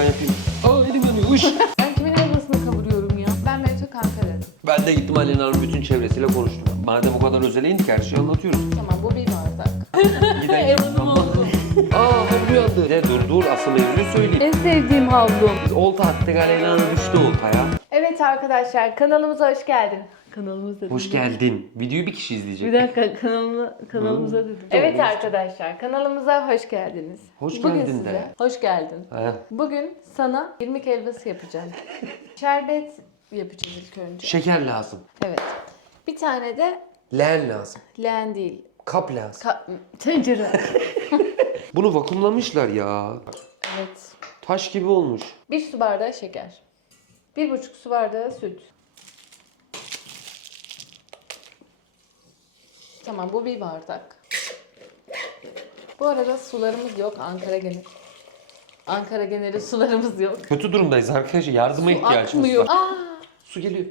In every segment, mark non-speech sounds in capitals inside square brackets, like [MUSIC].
ben yapayım. Aa elim yanıyor. Uş. Ben kimin helvasını kavuruyorum ya? Ben Mevcut kanka dedim. ben de gittim Alena'nın bütün çevresiyle konuştum. Madem bu kadar özele indik her şeyi anlatıyoruz. Tamam bu bir bardak. [LAUGHS] Giden Elvanım oldu. Aa havlu yandı. Ne dur dur asıl mevzuyu söyleyeyim. En sevdiğim havlum. Biz olta attık Alena'nın düştü oltaya. Evet arkadaşlar kanalımıza hoş geldin. Kanalımıza dedim. Hoş geldin. Videoyu bir kişi izleyecek. Bir dakika kanalıma, kanalımıza dedim. Evet arkadaşlar kanalımıza hoş geldiniz. Hoş Bugün geldin size, de. Hoş geldin. He. Bugün sana irmik helvası yapacağım. [LAUGHS] Şerbet yapacağız ilk önce. Şeker lazım. Evet. Bir tane de Leğen lazım. leğen değil. Kap lazım. Ka- tencere. [LAUGHS] Bunu vakumlamışlar ya. evet. Taş gibi olmuş. Bir su bardağı şeker. Bir buçuk su bardağı süt. Tamam bu bir bardak. Bu arada sularımız yok Ankara geneli. Ankara geneli sularımız yok. Kötü durumdayız arkadaşlar. Yardıma Su ihtiyacımız akmıyor. var. Aa, Su geliyor.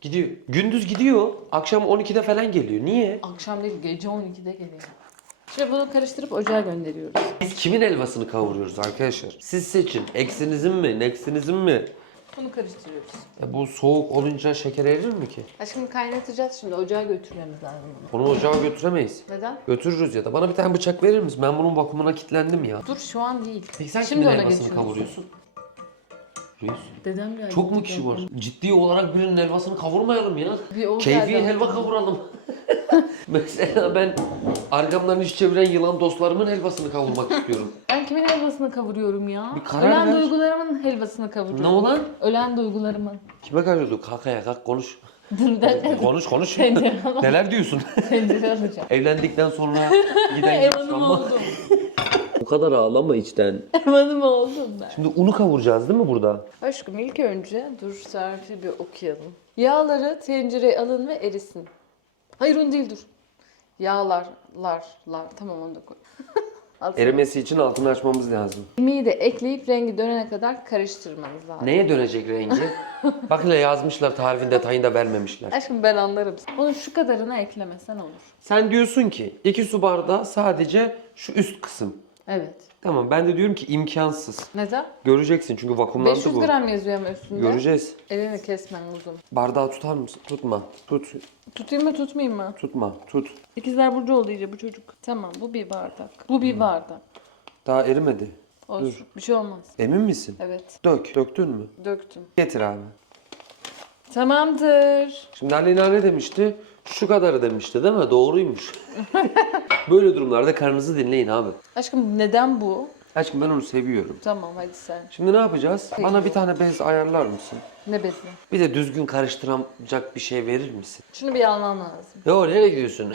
Gidiyor. Gündüz gidiyor. Akşam 12'de falan geliyor. Niye? akşam değil gece 12'de geliyor. Şimdi bunu karıştırıp ocağa gönderiyoruz. Biz kimin helvasını kavuruyoruz arkadaşlar? Siz seçin. Eksinizin mi? Neksinizin mi? Bunu karıştırıyoruz. E bu soğuk olunca şeker erir mi ki? Aşkım kaynatacağız şimdi ocağa götürmemiz lazım. bunu. Bunu ocağa götüremeyiz. Neden? Götürürüz ya da. Bana bir tane bıçak verir misin? Ben bunun vakumuna kilitlendim ya. Dur şu an değil. Peki sen Şimdi kimin getiriyoruz. kavuruyorsun? Reis. Dedem geldi. Çok mu kişi var? Ciddi olarak birinin helvasını kavurmayalım ya. Bir o Keyfi geldi helva aklıma. kavuralım. [LAUGHS] Mesela ben arkamdan iş çeviren yılan dostlarımın helvasını kavurmak [LAUGHS] istiyorum. Ben kimin helvasını kavuruyorum ya? Bir karar Ölen ver. duygularımın helvasını kavuruyorum. ne olan? Ölen duygularımın. Kime karıyordu? Kalkaya kalk konuş. [LAUGHS] Dur ben konuş konuş. Tencere. Neler diyorsun? Tencere alacağım. Evlendikten sonra giden Evanım oldum. Kadar ağlama içten. [LAUGHS] Evanım oldum ben. Şimdi unu kavuracağız değil mi burada? Aşkım ilk önce dur tarifi bir okuyalım. Yağları tencereye alın ve erisin. Hayır un değil dur. Yağlar, lar, lar. Tamam onu da koy. [LAUGHS] Erimesi için altını açmamız lazım. İlmeği de ekleyip rengi dönene kadar karıştırmanız lazım. Neye dönecek rengi? [LAUGHS] Bak hele yazmışlar tarifin detayını da vermemişler. Aşkım ben anlarım. Onu şu kadarına eklemesen olur. Sen diyorsun ki 2 su bardağı sadece şu üst kısım. Evet. Tamam ben de diyorum ki imkansız. Neden? Göreceksin çünkü vakumlandı 500 bu. gram yazıyor ama üstünde. Göreceğiz. Elini kesmen uzun. Bardağı tutar mısın? Tutma. Tut. Tutayım mı tutmayayım mı? Tutma. Tut. İkizler Burcu oldu iyice bu çocuk. Tamam bu bir bardak. Bu bir bardak. Daha erimedi. Olsun. Bir şey olmaz. Emin misin? Evet. Dök. Döktün mü? Döktüm. Getir abi. Tamamdır. Şimdi Aleyna ne demişti? Şu kadarı demişti değil mi? Doğruymuş. [LAUGHS] Böyle durumlarda karnınızı dinleyin abi. Aşkım neden bu? Aşkım ben onu seviyorum. Tamam hadi sen. Şimdi ne yapacağız? Bana bir tane bez ayarlar mısın? Ne bezi? Bir de düzgün karıştıracak bir şey verir misin? Şunu bir almam lazım. Yo nereye gidiyorsun?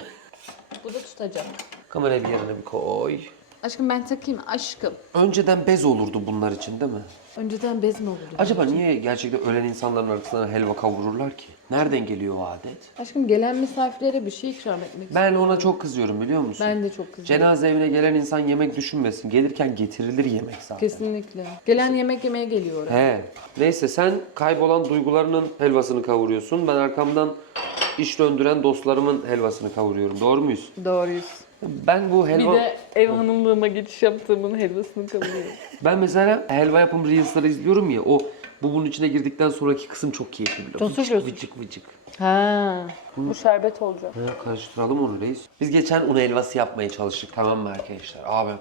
Bu da tutacak. Kamerayı bir yerine bir koy. Aşkım ben takayım aşkım. Önceden bez olurdu bunlar için değil mi? Önceden bez mi olurdu? Acaba niye gerçekten ölen insanların arasına helva kavururlar ki? Nereden geliyor o adet? Aşkım gelen misafirlere bir şey ikram etmek Ben ona çok kızıyorum biliyor musun? Ben de çok kızıyorum. Cenaze evine gelen insan yemek düşünmesin. Gelirken getirilir yemek zaten. Kesinlikle. Gelen yemek yemeye geliyor. oraya. He. Neyse sen kaybolan duygularının helvasını kavuruyorsun. Ben arkamdan iş döndüren dostlarımın helvasını kavuruyorum. Doğru muyuz? Doğruyuz. Ben bu Bir helva... de ev hanımlığıma geçiş yaptığımın helvasını kavuruyorum. Ben mesela helva yapım reels'ları izliyorum ya. O bu bunun içine girdikten sonraki kısım çok keyifli biliyor musun? Vıcık vıcık vıcık. ha. Bu şerbet olacak. Ha, karıştıralım onu reis. Biz geçen un helvası yapmaya çalıştık tamam mı arkadaşlar? Abi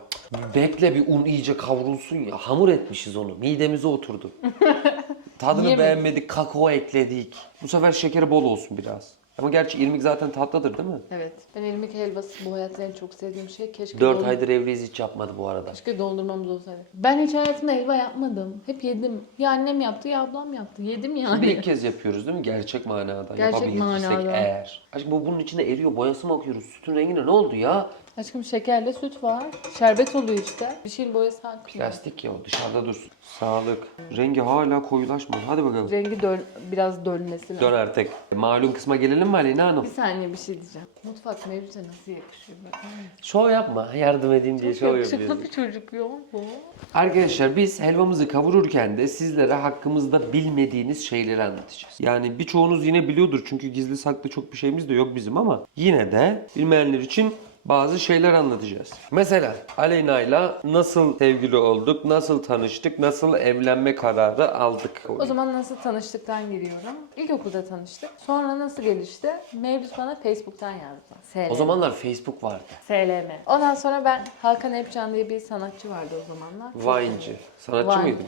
bekle bir un iyice kavrulsun ya. Hamur etmişiz onu. Midemize oturdu. [LAUGHS] Tadını Yiyemedik. beğenmedik, kakao ekledik. Bu sefer şekeri bol olsun biraz. Ama gerçi irmik zaten tatlıdır değil mi? Evet. Ben irmik helvası bu hayatta en çok sevdiğim şey. Keşke 4 doldur- aydır evliyiz hiç yapmadı bu arada. Keşke dondurmamız olsaydı. Ben hiç hayatımda helva yapmadım. Hep yedim. Ya annem yaptı ya ablam yaptı. Yedim yani. Bir ilk kez yapıyoruz değil mi? Gerçek manada. Gerçek Yapabilirsek manada. eğer. Aşkım bu bunun içinde eriyor. Boyası mı akıyoruz? Sütün rengine ne oldu ya? Aşkım şekerle süt var. Şerbet oluyor işte. Bir şeyin boyası akmıyor. Plastik ya o dışarıda dursun. Sağlık. Rengi hala koyulaşmadı. Hadi bakalım. Rengi döl, biraz dölmesi lazım. Dön artık. Malum kısma gelelim mi Aleyna Hanım? Bir saniye bir şey diyeceğim. Mutfak mevzuya nasıl yakışıyor? Mısın? Şov yapma. Yardım edeyim diye şov Yakışıklı yapıyoruz. bir çocuk ya bu. Arkadaşlar biz helvamızı kavururken de sizlere hakkımızda bilmediğiniz şeyleri anlatacağız. Yani birçoğunuz yine biliyordur çünkü gizli saklı çok bir şeyimiz de yok bizim ama yine de bilmeyenler için bazı şeyler anlatacağız. Mesela Aleyna'yla nasıl sevgili olduk, nasıl tanıştık, nasıl evlenme kararı aldık. O zaman nasıl tanıştıktan giriyorum. İlkokulda tanıştık. Sonra nasıl gelişti? Mevlüt bana Facebook'tan yazdı. SLM. O zamanlar Facebook vardı. SLM. Ondan sonra ben Hakan Epcan diye bir sanatçı vardı o zamanlar. Vine'ci. Sanatçı Vine. mıydı?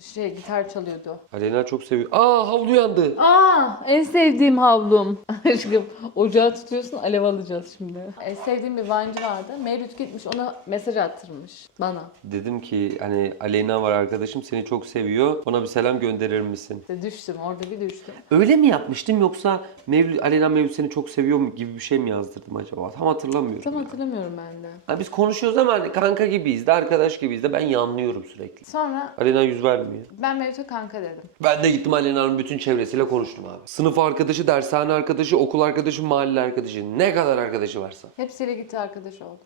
Şey gitar çalıyordu. Aleyna çok seviyor. Aa havlu yandı. Aa en sevdiğim havlum. [LAUGHS] Aşkım ocağı tutuyorsun alev alacağız şimdi. En sevdiğim bir Vine'ci vardı. Mevlüt gitmiş ona mesaj attırmış bana. Dedim ki hani Aleyna var arkadaşım seni çok seviyor. Ona bir selam gönderir misin? İşte düştüm orada bir düştüm. Öyle mi yapmıştım yoksa Mevlüt, Aleyna Mevlüt seni çok seviyor mu gibi bir şey mi yazdırdım acaba? Tam hatırlamıyorum. Tam hatırlamıyorum ben de. Ha, biz konuşuyoruz ama hani kanka gibiyiz de arkadaş gibiyiz de ben yanlıyorum sürekli. Sonra Aleyna yüz vermiyor. ben Mevlüt'e kanka dedim. Ben de gittim Aleyna'nın bütün çevresiyle konuştum abi. Sınıf arkadaşı, dershane arkadaşı, okul arkadaşı, mahalle arkadaşı. Ne kadar arkadaşı varsa. Hepsiyle gitti arkadaş oldu.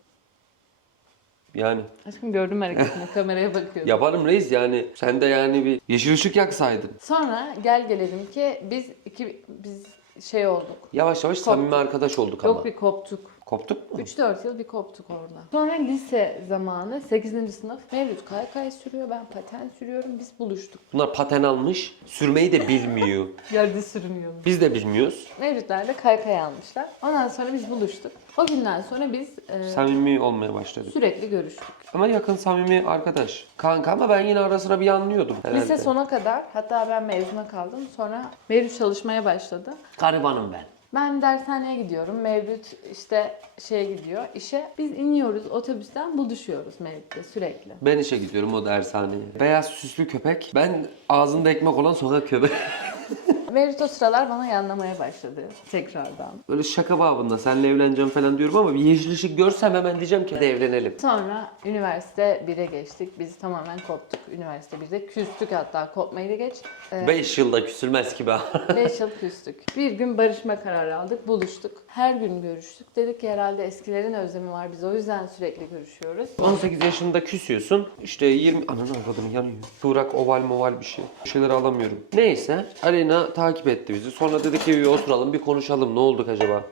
Yani Aşkım gördüm hareketini kameraya bakıyorum. yaparım reis yani. Sen de yani bir yeşil ışık yaksaydın. Sonra gel gelelim ki biz iki biz şey olduk. Yavaş yavaş Koptuk. samimi arkadaş olduk ama. Yok bir koptuk. Koptuk mu? 3-4 yıl bir koptuk orada. Sonra lise zamanı 8. sınıf Mevlüt kaykay sürüyor ben paten sürüyorum biz buluştuk. Bunlar paten almış, sürmeyi de bilmiyor. [LAUGHS] Yerde sürünüyorum. Biz de bilmiyoruz. Mevlütler de kaykay almışlar. Ondan sonra biz buluştuk. O günden sonra biz e, Samimi olmaya başladık. sürekli görüştük. Ama yakın samimi arkadaş. Kanka ama ben yine ara sıra bir anlıyordum. herhalde. Lise sona kadar hatta ben mezuna kaldım. Sonra Mevlüt çalışmaya başladı. Garibanım ben. Ben dershaneye gidiyorum. Mevlüt işte şeye gidiyor işe. Biz iniyoruz otobüsten buluşuyoruz Mevlüt'le sürekli. Ben işe gidiyorum o dershaneye. Beyaz süslü köpek. Ben ağzında ekmek olan sokak köpek. [LAUGHS] Mevlüt o sıralar bana yanlamaya başladı tekrardan. Böyle şaka babında seninle evleneceğim falan diyorum ama bir yeşil ışık görsem hemen diyeceğim ki hadi evlenelim. Sonra üniversite 1'e geçtik. Biz tamamen koptuk. Üniversite 1'de küstük hatta kopmayı da geç. 5 yılda küsülmez ki be. [LAUGHS] 5 yıl küstük. Bir gün barışma kararı aldık, buluştuk. Her gün görüştük. Dedik ki herhalde eskilerin özlemi var biz o yüzden sürekli görüşüyoruz. 18 yaşında küsüyorsun. İşte 20... Ananı avradını yanıyor. Tuğrak oval moval bir şey. Bir şeyleri alamıyorum. Neyse. Aleyna takip etti bizi. Sonra dedi ki bir oturalım bir konuşalım. Ne olduk acaba?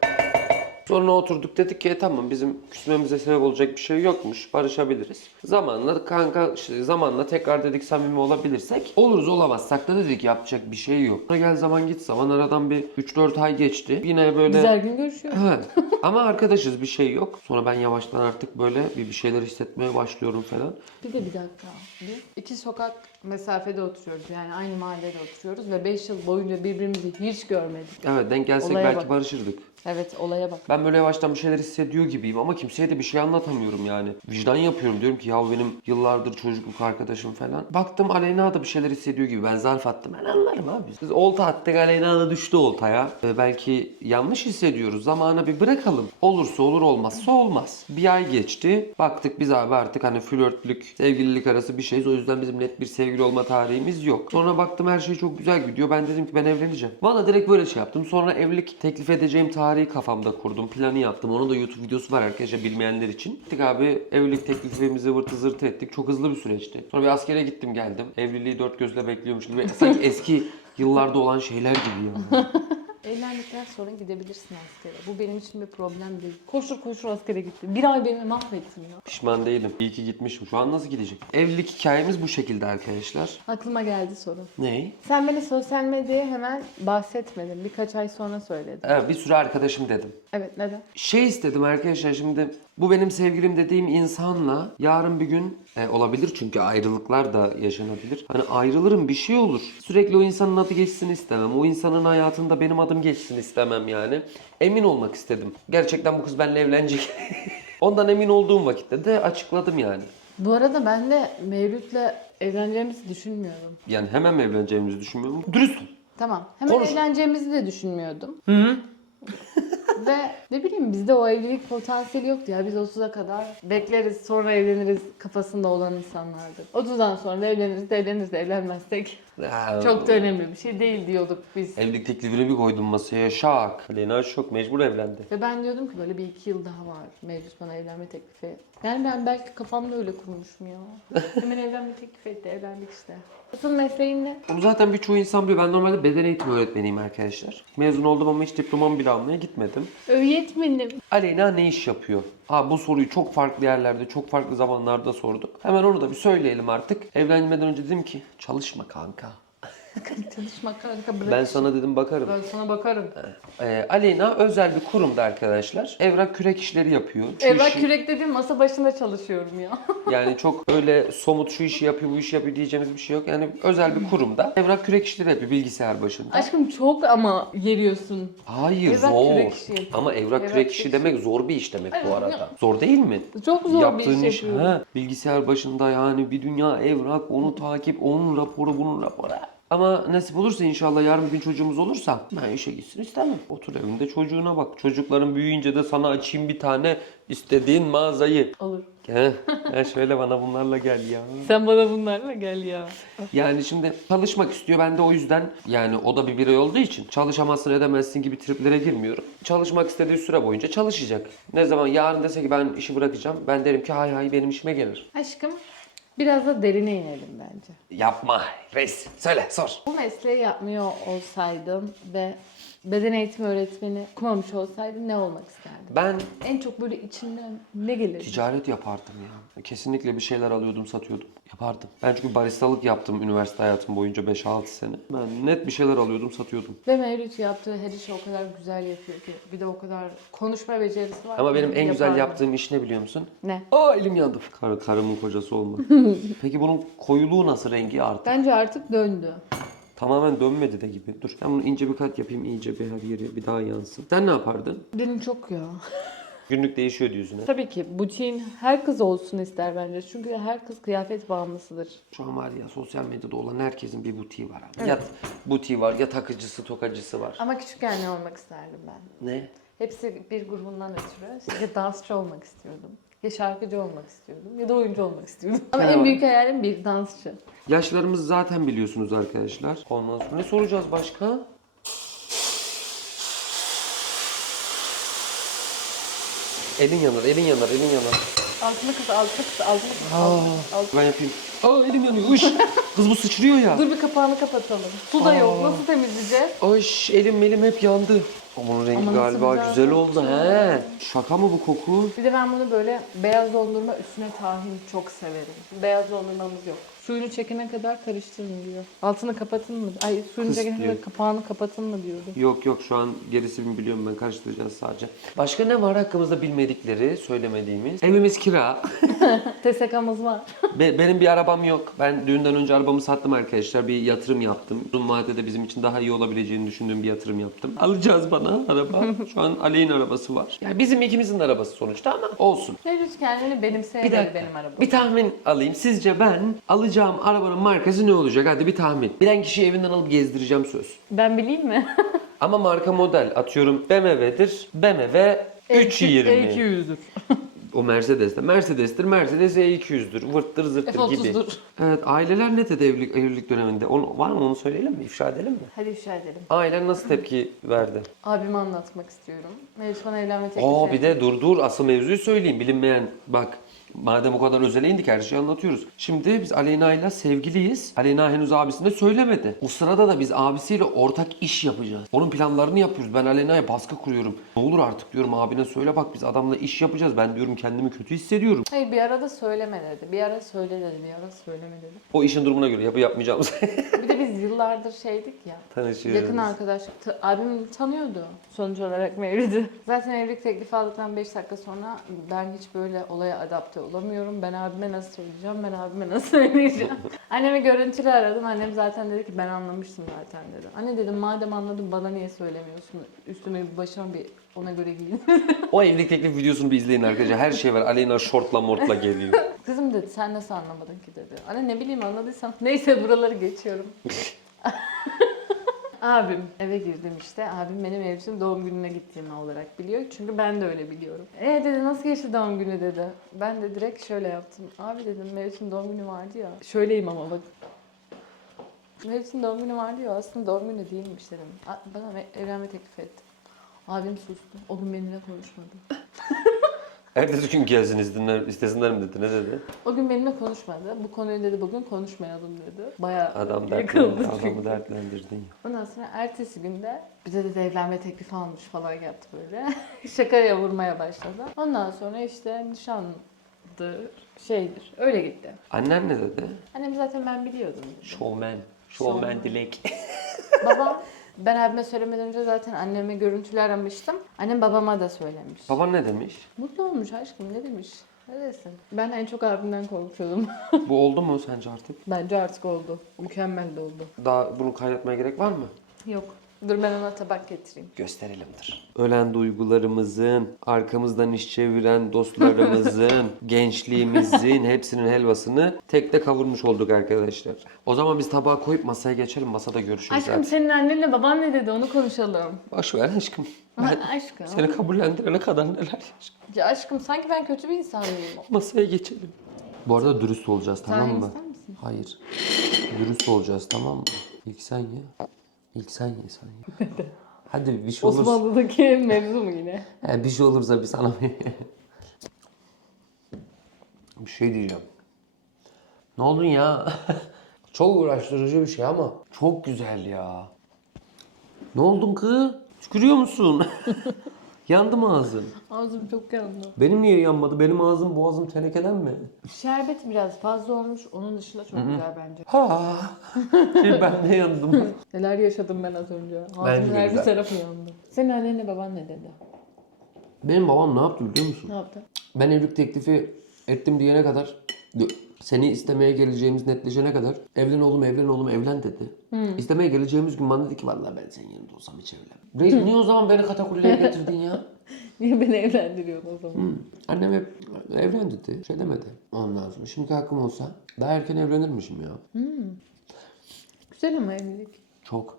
Sonra oturduk dedik ki "E, tamam bizim küsmemize sebep olacak bir şey yokmuş. Barışabiliriz. Zamanla kanka işte zamanla tekrar dedik samimi olabilirsek oluruz olamazsak da dedik yapacak bir şey yok. Sonra gel zaman git zaman aradan bir 3-4 ay geçti. Yine böyle Biz her gün görüşüyoruz. Evet. Ama arkadaşız bir şey yok. Sonra ben yavaştan artık böyle bir, bir şeyler hissetmeye başlıyorum falan. Bir de bir dakika. Biz iki sokak mesafede oturuyoruz. Yani aynı mahallede oturuyoruz ve 5 yıl boyunca birbirimizi hiç görmedik. Evet denk gelsek Olaya belki bak. barışırdık. Evet olaya bak. Ben böyle yavaştan bir şeyler hissediyor gibiyim ama kimseye de bir şey anlatamıyorum yani. Vicdan yapıyorum diyorum ki ya bu benim yıllardır çocukluk arkadaşım falan. Baktım Aleyna da bir şeyler hissediyor gibi. Ben zarf attım. Ben anlarım abi. Biz olta attık Aleyna da düştü oltaya. Ee, belki yanlış hissediyoruz. Zamana bir bırakalım. Olursa olur olmazsa olmaz. Bir ay geçti. Baktık biz abi artık hani flörtlük, sevgililik arası bir şeyiz. O yüzden bizim net bir sevgili olma tarihimiz yok. Sonra baktım her şey çok güzel gidiyor. Ben dedim ki ben evleneceğim. Valla direkt böyle şey yaptım. Sonra evlilik teklif edeceğim tarihi kafamda kurdum. Planı yaptım. Onun da YouTube videosu var arkadaşlar bilmeyenler için. Gittik abi evlilik teklifimizi vırtı zırtı ettik. Çok hızlı bir süreçti. Sonra bir askere gittim geldim. Evliliği dört gözle bekliyormuş gibi. Sanki eski yıllarda olan şeyler gibi ya. [LAUGHS] Evlendikten sonra gidebilirsin askere. Bu benim için bir problem değil. Koşur koşur askere gitti. Bir ay beni mahvettin ya. Pişman değilim. İyi ki gitmişim. Şu an nasıl gidecek? Evlilik hikayemiz bu şekilde arkadaşlar. Aklıma geldi sorun. Ney? Sen beni sosyal medyaya hemen bahsetmedin. Birkaç ay sonra söyledin. Evet bir sürü arkadaşım dedim. Evet neden? Şey istedim arkadaşlar şimdi bu benim sevgilim dediğim insanla yarın bir gün e, olabilir çünkü ayrılıklar da yaşanabilir. Hani ayrılırım bir şey olur. Sürekli o insanın adı geçsin istemem. O insanın hayatında benim adım geçsin istemem yani. Emin olmak istedim. Gerçekten bu kız benimle evlenecek. [LAUGHS] Ondan emin olduğum vakitte de açıkladım yani. Bu arada ben de Mevlüt'le evleneceğimizi düşünmüyorum. Yani hemen mi evleneceğimizi düşünmüyorum. Dürüst ol. Tamam. Hemen Konuş. evleneceğimizi de düşünmüyordum. Hı hı. [LAUGHS] Ve ne bileyim bizde o evlilik potansiyeli yoktu ya. Biz 30'a kadar bekleriz sonra evleniriz kafasında olan insanlardık. 30'dan sonra evleniriz evleniriz evlenmezsek çok da önemli bir şey değil diyorduk biz. Evlilik teklifini bir koydum masaya şak. Lena şok mecbur evlendi. Ve ben diyordum ki böyle bir iki yıl daha var. Mevlüt bana evlenme teklifi Yani ben belki kafamda öyle kurmuşum ya. Hemen evlenme teklif etti, evlendik işte. Asıl mesleğin ne? Bunu zaten birçoğu insan biliyor. Ben normalde beden eğitimi öğretmeniyim arkadaşlar. Mezun oldum ama hiç diplomamı bile almaya gitmedim. Öğretmenim. Aleyna ne iş yapıyor? Ha bu soruyu çok farklı yerlerde, çok farklı zamanlarda sorduk. Hemen onu da bir söyleyelim artık. Evlenmeden önce dedim ki çalışma kanka. Çalışma kanka bırak. Ben sana dedim bakarım. Ben sana bakarım. Ee, Aleyna özel bir kurumda arkadaşlar. Evrak kürek işleri yapıyor. Şu Evrak işi- kürek dediğim masa başında çalışıyorum ya. [LAUGHS] Yani çok öyle somut şu işi yapıyor, bu işi yapıyor diyeceğimiz bir şey yok. Yani özel bir kurumda evrak kürek işleri yapıyor bilgisayar başında. Aşkım çok ama yeriyorsun. Hayır Evrak zor. kürek işi yapıyor. Ama evrak, Evrak kürek kürek işi işi. demek zor bir iş demek bu Evet, arada. Zor değil mi? Çok zor Yaptığın bir iş iş yapıyorum. ha, bilgisayar başında yani bir dünya evrak, onu takip, onun raporu, bunun raporu. Ama nasip olursa inşallah yarın bir gün çocuğumuz olursa ben işe gitsin istemem. Otur evinde çocuğuna bak. Çocukların büyüyünce de sana açayım bir tane istediğin mağazayı. Olur. Gel, gel şöyle bana bunlarla gel ya. Sen bana bunlarla gel ya. Yani şimdi çalışmak istiyor. Ben de o yüzden yani o da bir birey olduğu için çalışamazsın edemezsin gibi triplere girmiyorum. Çalışmak istediği süre boyunca çalışacak. Ne zaman yarın dese ki ben işi bırakacağım. Ben derim ki hay hay benim işime gelir. Aşkım biraz da derine inelim bence. Yapma reis. Söyle sor. Bu mesleği yapmıyor olsaydım ve beden eğitimi öğretmeni okumamış olsaydım ne olmak isterdim? Ben En çok böyle içinden ne gelir? ticaret yapardım ya. Kesinlikle bir şeyler alıyordum satıyordum. Yapardım. Ben çünkü baristalık yaptım üniversite hayatım boyunca 5-6 sene. Ben net bir şeyler alıyordum satıyordum. Ve Mevlüt yaptığı her işi o kadar güzel yapıyor ki. Bir de o kadar konuşma becerisi var. Ama ki benim en güzel yaptığım iş ne biliyor musun? Ne? Aa elim yandı. Kar, karımın kocası olma. [LAUGHS] Peki bunun koyuluğu nasıl rengi artık? Bence artık döndü. Tamamen dönmedi de gibi. Dur. Ben bunu ince bir kat yapayım iyice bir her yeri bir daha yansın. Sen ne yapardın? Benim çok ya. Günlük değişiyor ha. Tabii ki butiğin her kız olsun ister bence. Çünkü her kız kıyafet bağımlısıdır. Şu an var ya sosyal medyada olan herkesin bir butiği var. Abi. Ya butiği var ya takıcısı tokacısı var. Ama küçükken ne olmak isterdim ben? Ne? Hepsi bir grubundan ötürü. Ya dansçı olmak istiyordum. Ya şarkıcı olmak istiyordum. Ya da oyuncu olmak istiyordum. Ama en büyük hayalim bir dansçı. Yaşlarımızı zaten biliyorsunuz arkadaşlar. Ondan sonra ne soracağız başka? Elin yanar, elin yanar, elin yanar. Altını kıs, altını kıs, altını kıs, altını kıs, altını Ben yapayım. Aa elim yanıyor. Uş. Kız bu sıçrıyor ya. Dur bir kapağını kapatalım. Su da yok. Aa. Nasıl temizleyeceğiz? Ay elim elim hep yandı. Ama Bunun rengi Ama nasıl galiba güzel güzel, koktu. oldu he. Şaka mı bu koku? Bir de ben bunu böyle beyaz dondurma üstüne tahin çok severim. Beyaz dondurmamız yok. Suyunu çekene kadar karıştırın diyor. Altını kapatın mı? Ay suyunu Kız çekene diyor. kadar kapağını kapatın mı diyordu. Yok yok şu an gerisini biliyorum ben karıştıracağız sadece. Başka ne var hakkımızda bilmedikleri, söylemediğimiz? Evimiz kira. [LAUGHS] TSK'mız var. Be- benim bir arabam yok. Ben düğünden önce arabamı sattım arkadaşlar. Bir yatırım yaptım. Uzun vadede bizim için daha iyi olabileceğini düşündüğüm bir yatırım yaptım. Alacağız bana araba. [LAUGHS] Şu an Ali'nin arabası var. Yani bizim ikimizin arabası sonuçta ama olsun. Mevlüt kendini Bir benimseyemedi dakika. benim arabam. Bir tahmin alayım. Sizce ben alacağım arabanın markası ne olacak? Hadi bir tahmin. Bilen kişiyi evinden alıp gezdireceğim söz. Ben bileyim mi? Ama marka model atıyorum BMW'dir. BMW 320. E200'dür. O Mercedes'te. Mercedes'tir. Mercedes E200'dür. Vırttır zırttır gibi. F30'dur. Evet aileler ne dedi evlilik, evlilik döneminde? Onu, var mı onu söyleyelim mi? İfşa edelim mi? Hadi ifşa edelim. Ailen nasıl tepki verdi? Abime anlatmak istiyorum. Mevlüt bana evlenme teklifi Aa bir de dur dur asıl mevzuyu söyleyeyim. Bilinmeyen bak madem o kadar özele indik her şeyi anlatıyoruz. Şimdi biz Aleyna ile sevgiliyiz. Aleyna henüz abisine söylemedi. O sırada da biz abisiyle ortak iş yapacağız. Onun planlarını yapıyoruz. Ben Aleyna'ya baskı kuruyorum. Ne olur artık diyorum abine söyle bak biz adamla iş yapacağız. Ben diyorum kendimi kötü hissediyorum. Hayır bir arada söyleme dedi. Bir ara söyle dedi. Bir ara söyleme dedi. O işin durumuna göre yapı yapmayacağımız [LAUGHS] Bir de biz yıllardır şeydik ya. tanışıyoruz. Yakın arkadaşlık. Ta- abim tanıyordu sonuç olarak Mevlid'i. Zaten evlilik teklifi aldıktan 5 dakika sonra ben hiç böyle olaya adapte olamıyorum. Ben abime nasıl söyleyeceğim, ben abime nasıl [LAUGHS] söyleyeceğim. Annemi görüntülü aradım. Annem zaten dedi ki ben anlamıştım zaten dedi. Anne dedim madem anladın bana niye söylemiyorsun? Üstüme bir başıma bir ona göre giyin. [LAUGHS] O evlilik teklif videosunu bir izleyin arkadaşlar. Her şey var. Aleyna şortla mortla geliyor. Kızım dedi sen nasıl anlamadın ki dedi. Anne ne bileyim anladıysam. [LAUGHS] Neyse buraları geçiyorum. Abim eve girdim işte. Abim benim evlisin doğum gününe gittiğimi olarak biliyor. Çünkü ben de öyle biliyorum. E dedi nasıl geçti doğum günü dedi. Ben de direkt şöyle yaptım. Abi dedim Mevlüt'ün doğum günü vardı ya. Şöyleyim ama bak. Mevlüt'ün doğum günü vardı ya aslında doğum günü değilmiş dedim. Bana me- evlenme teklif etti. Abim sustu. O gün benimle konuşmadı. [LAUGHS] Ertesi gün gelsin istesinler, istesinler mi dedi ne dedi? O gün benimle konuşmadı. Bu konuyu dedi bugün konuşmayalım dedi. Bayağı Adam yıkıldı dertlendi, çünkü. adamı dertlendirdin ya. Ondan sonra ertesi günde bize de evlenme teklifi almış falan yaptı böyle. [LAUGHS] Şakaya vurmaya başladı. Ondan sonra işte nişandır, şeydir. Öyle gitti. Annen ne dedi? Annem zaten ben biliyordum. dedi. Showman. Showman. Showman Dilek. Babam ben abime söylemeden önce zaten anneme görüntülü aramıştım. Annem babama da söylemiş. Baban ne demiş? Mutlu olmuş aşkım ne demiş? Ne desin? Ben en çok abimden korkuyordum. [LAUGHS] Bu oldu mu sence artık? Bence artık oldu. Mükemmel de oldu. Daha bunu kaydetmeye gerek var mı? Yok. Dur ben ona tabak getireyim. Gösterelimdir. Ölen duygularımızın, arkamızdan iş çeviren dostlarımızın, [LAUGHS] gençliğimizin [LAUGHS] hepsinin helvasını tekte kavurmuş olduk arkadaşlar. O zaman biz tabağa koyup masaya geçelim. Masada görüşürüz Aşkım senin annenle baban ne dedi onu konuşalım. Boş ver aşkım. aşkım. Seni kabullendirene kadar neler yaşadım. Ya aşkım sanki ben kötü bir insan mıyım? Masaya geçelim. Bu arada dürüst olacağız tamam mı? ister misin? Hayır. Dürüst olacağız tamam mı? İlk sen ye. İlk sen ye sen ye. Hadi bir şey olursa. Osmanlı'daki [LAUGHS] mevzu mu yine? He, bir şey olursa bir sana [LAUGHS] bir şey diyeceğim. Ne oldun ya? [LAUGHS] çok uğraştırıcı bir şey ama çok güzel ya. Ne oldun kız? Tükürüyor musun? Yandı mı ağzın? Ağzım çok yandı. Benim niye yanmadı? Benim ağzım boğazım tenekeden mi? Şerbet biraz fazla olmuş. Onun dışında çok güzel bence. Ha. [LAUGHS] Şey ben de yandım. [LAUGHS] Neler yaşadım ben az önce. Bence Ağzımın de her bir güzel. tarafı yandı. Senin annenle baban ne dedi? Benim babam ne yaptı biliyor musun? Ne yaptı? Ben evlilik teklifi ettim diyene kadar seni istemeye geleceğimiz netleşene kadar evlen oğlum evlen oğlum evlen dedi. İstemeye geleceğimiz gün bana dedi ki vallahi ben senin yerinde olsam hiç evlenmem. Reis niye o zaman beni katakulleye [LAUGHS] getirdin ya? Niye beni evlendiriyorsun o zaman? Hı. Annem hep evlen dedi. Şey demedi. Ondan sonra şimdi hakkım olsa daha erken evlenirmişim ya. Güzel ama evlilik. Çok.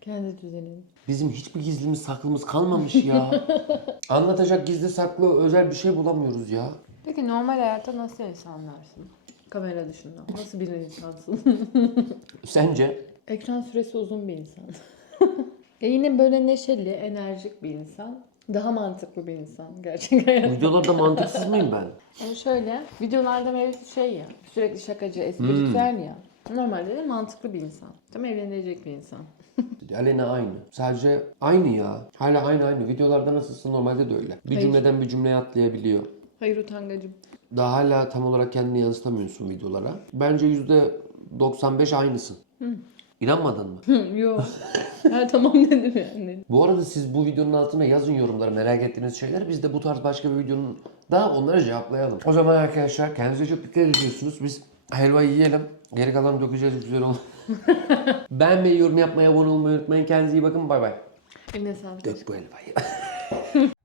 Kendi düzenin. Bizim hiçbir gizlimiz saklımız kalmamış ya. [LAUGHS] Anlatacak gizli saklı özel bir şey bulamıyoruz ya. Peki normal hayatta nasıl insanlarsın? Kamera dışında. Nasıl bir insansın? [LAUGHS] Sence? Ekran süresi uzun bir insan. [LAUGHS] ya yine böyle neşeli, enerjik bir insan. Daha mantıklı bir insan gerçek hayatta. Videolarda mantıksız [LAUGHS] mıyım ben? Yani şöyle, videolarda mevzu şey ya, sürekli şakacı, espritüel ya. Normalde de mantıklı bir insan. Tam evlenecek bir insan. Alena aynı. Sadece aynı ya. Hala aynı aynı. Videolarda nasılsın normalde de öyle. Bir Hayır. cümleden bir cümleye atlayabiliyor. Hayır utangacım. Daha hala tam olarak kendini yansıtamıyorsun videolara. Bence yüzde 95 aynısın. İnanmadın mı? Yok. [LAUGHS] ha tamam dedim yani. Bu arada siz bu videonun altına yazın yorumlara merak ettiğiniz şeyler. Biz de bu tarz başka bir videonun daha onları cevaplayalım. O zaman arkadaşlar kendinize çok dikkat ediyorsunuz. Biz helvayı yiyelim. Geri kalanı dökeceğiz güzel olur. [LAUGHS] Beğenmeyi, yorum yapmayı, abone olmayı unutmayın. Kendinize iyi bakın. Bay bay. Eline sağlık. Dök bu helvayı. [LAUGHS]